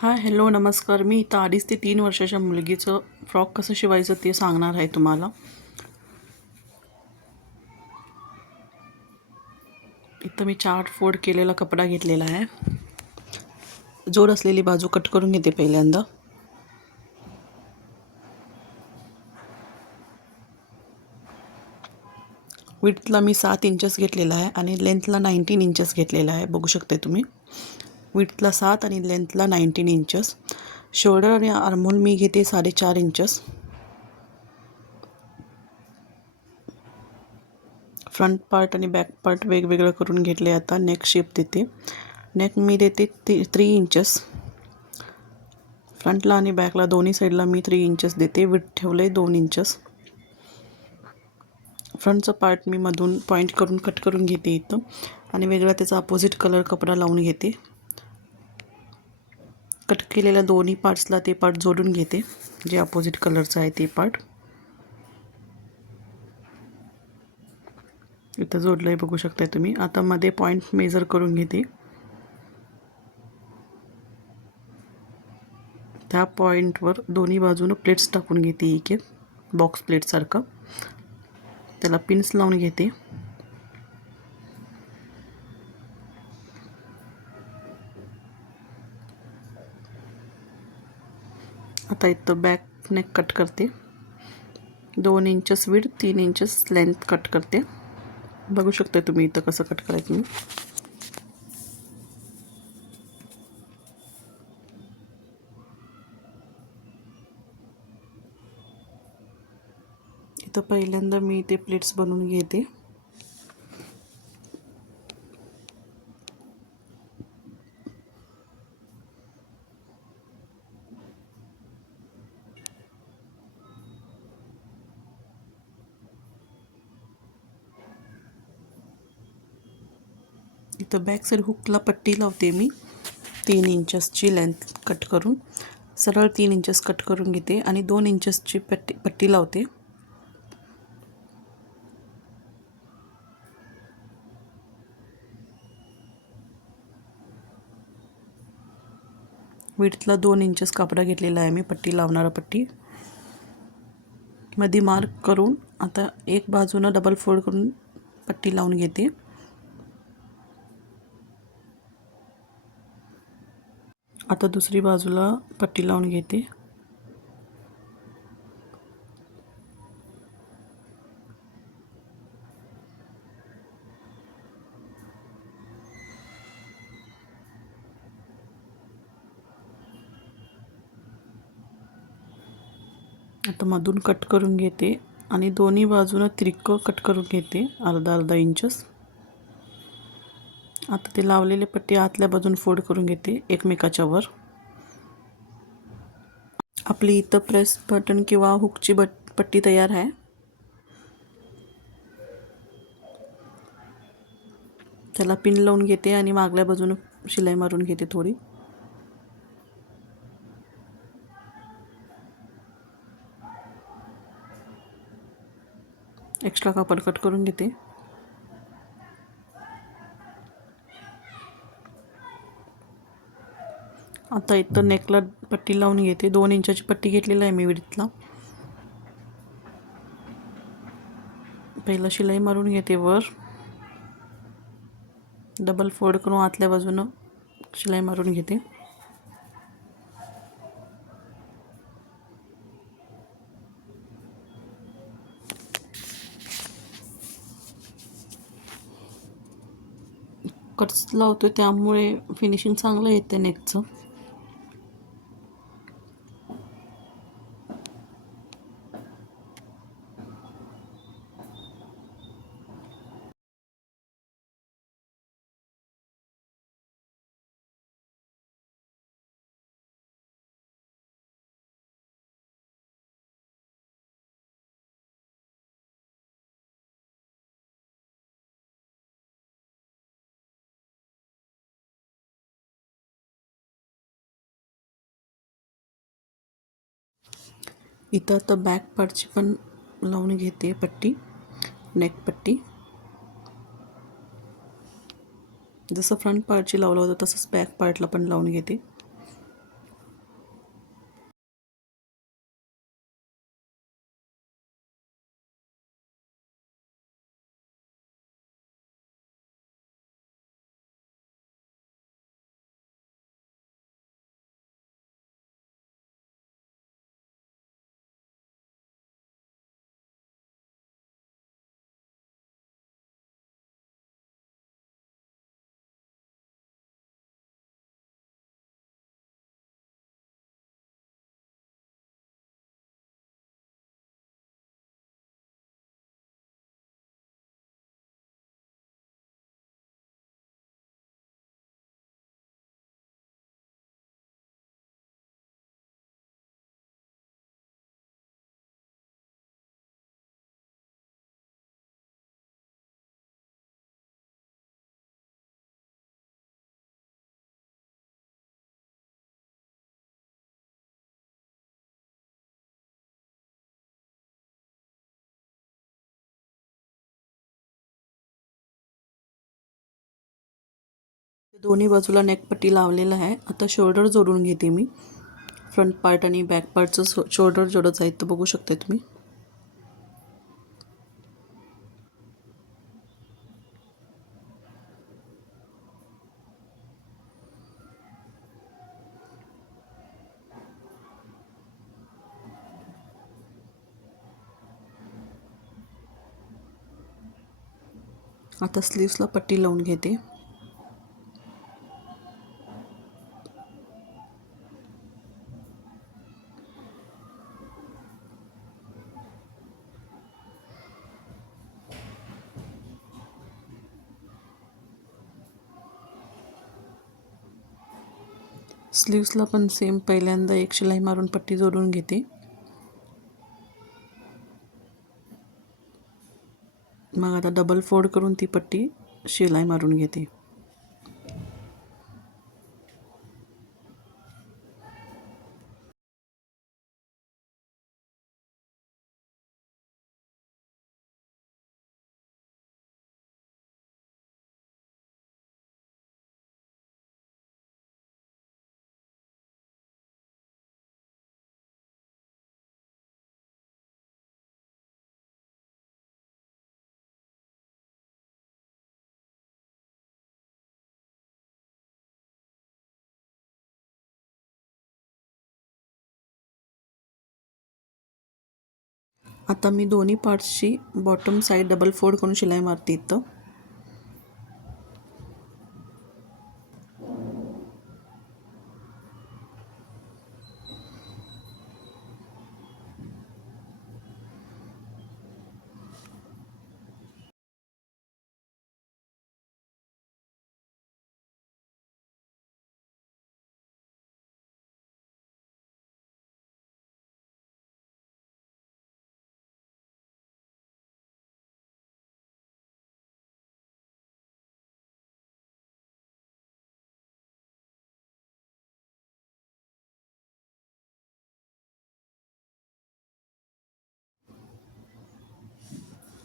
Hi hello नमस्कार. मी इथं 2.5 ते 3 वर्षाच्या मुलगीचं फ्रॉक कसं शिवायचं ते सांगणार आहे तुम्हाला. इथं मी 4 फोल्ड केलेला कपडा घेतलेला आहे. जोड असलेली बाजू कट करून घेते पहिल्यांदा. विड्थला मी 7 इंचेस घेतलेला आहे आणि लेंथला 19 इंचेस घेतलेला आहे. बघू शकते तुम्ही. विड्थला 7 आणि लेंथला 19 इंचेस. शोल्डर आणि आर्महोल मी घेते 4.5 इंचेस. फ्रंट पार्ट आणि बॅक पार्ट वेगवेगळं करून घेतले. आता नेक शेप देते. नेक मी देते 3 इंचेस. फ्रंटला आणि बॅकला दोन्ही साईडला मी 3 इंचेस देते. विड्थ ठेवले 2 इंचेस. फ्रंटचा पार्ट मी मधून पॉईंट करून कट करून घेते इथं आणि वेगळा त्याचा अपोजिट कलर कपडा लावून घेते. कट केलेल्या दोन्ही पार्ट्सला ते पार्ट जोडून घेते, जे अपोजिट कलरचं आहे ते पार्ट इथं जोडलं आहे. बघू शकता तुम्ही. आता मध्ये पॉईंट मेजर करून घेते. त्या पॉईंटवर दोन्ही बाजूनं प्लेट्स टाकून घेते. एक एक बॉक्स प्लेटसारखं त्याला पिन्स लावून घेते. आता इथं बॅक नेक कट करते. 2 inches width, 3 inches length cut करते. बघू शकता तुम्ही इथं कसं कट करायचं. मी इथं पहिल्यांदा मी ते प्लेट्स बनवून घेते. इथं बॅक साईड हुकला पट्टी लावते मी 3 इंचेसची लेंथ कट करून. सरळ 3 इंचेस कट करून घेते आणि 2 इंचेसची पट्टी लावते. विड्थला 2 इंचेस कापडा घेतलेला आहे मी पट्टी लावणारा पट्टी मध्ये मार्क करून. आता एक बाजूनं डबल फोल्ड करून पट्टी लावून घेते. आता दुसरी बाजूला पट्टी लावून घेते. आता मधून कट करून घेते आणि दोन्ही बाजूनं तिरकं कट करून घेते अर्धा इंचेस. आता ते लावलेले पट्टी आतल्या बाजून फोल्ड करून घेते एकमेकाच्या वर. आपली इथं प्रेस बटन किंवा हुकची पट्टी तयार आहे. त्याला पिन लावून घेते आणि मागल्या बाजूनं शिलाई मारून घेते थोडी. एक्स्ट्रा कापड कट करून घेते. आता इथं नेकला पट्टी लावून घेते. 2 इंचाची पट्टी घेतलेली आहे मी विड्थला. पहिला शिलाई मारून घेते वर. डबल फोल्ड करून आतल्या बाजूनं शिलाई मारून घेते. कट्स लावतो त्यामुळे फिनिशिंग चांगलं येते नेकचं. इथं आता बॅक पार्टची पण लावून घेते पट्टी, नेक पट्टी. जसं फ्रंट पार्टची लावलं होतं तसंच बॅक पार्टला पण लावून घेते. दोन्ही बाजूला नेकपट्टी लावलेला आहे. आता शोल्डर जोडून घेते मी. फ्रंट पार्ट आणि बॅक पार्टचं शोल्डर जोडायचं आहे, तर बघू शकता तुम्ही. आता स्लीव्सला पट्टी लावून घेते. स्लीव्सला पण सेम पहिल्यांदा एक शिलाई मारून पट्टी जोडून घेते. मग आता डबल फोल्ड करून ती पट्टी शिलाई मारून घेते. आता मी दोन्ही पार्ट्सची बॉटम साईड डबल फोल्ड करून शिलाई मारते इथं.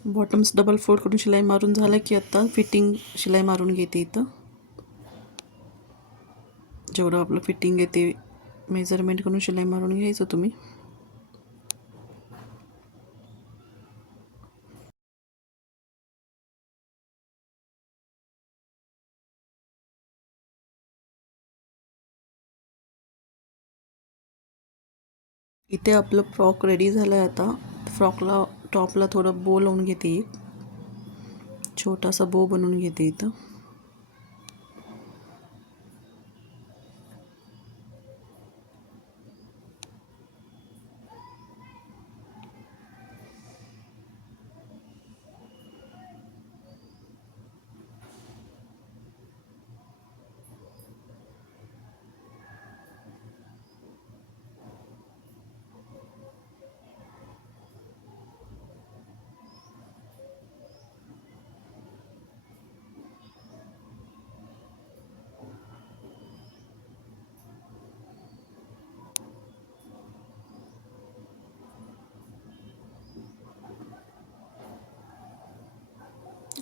बॉटम्स डबल फोल्ड करून शिलाई मारून झालं की आता फिटिंग शिलाई मारून घेते इथं. जेवढं आपलं फिटिंग आहे ते मेजरमेंट करून शिलाई मारून घ्यायचं तुम्ही. इथे आपलं फ्रॉक रेडी झालं आहे. आता फ्रॉकला टॉपला थोडं बो लावून घेते. एक छोटासा बो बनवून घेते इथं.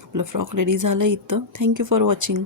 आपलं फ्रॉक रेडी झालं इथं. Thank you for watching.